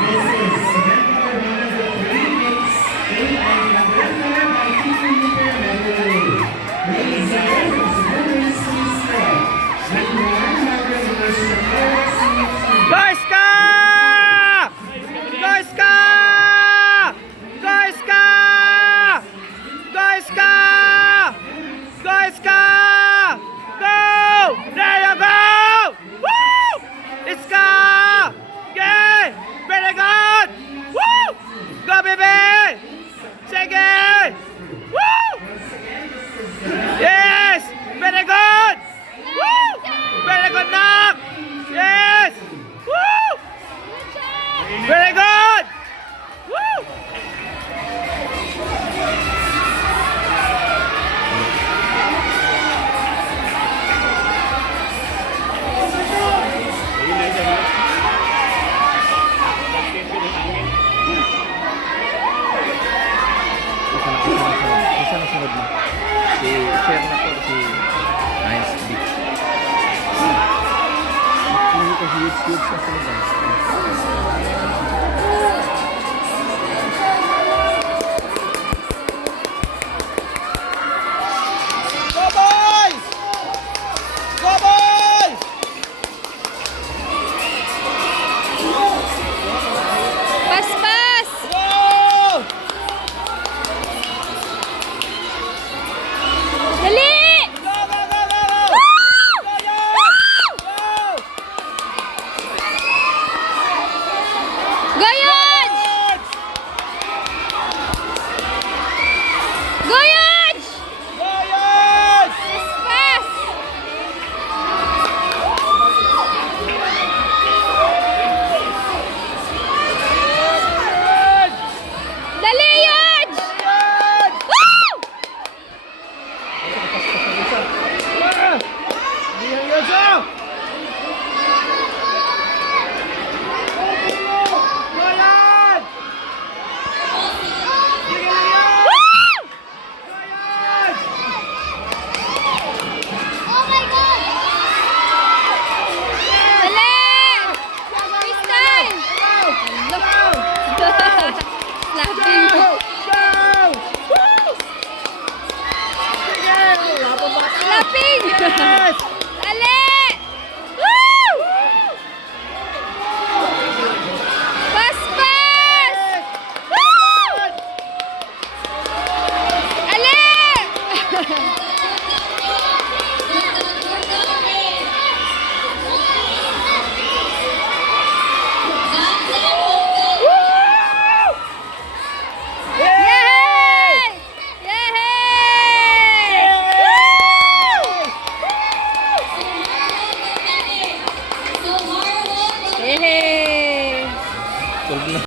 This is number 103 mix A and number 4 by 2 medley. Ladies and gentlemen, Iska. Number 1 congratulations to Go Iska! Go Iska! Go Iska! Go Iska! Go Iska! Go! There you go! Woo! Iska! Yay! Very good! Woo! Go baby! Sige! Woo! Yes! Very good! Woo! Very good knock! Yes! Woo! Very good! Woo! Isa na sunod mo. Si share na po si Nice Beach. Hindi ko huge sa sunod.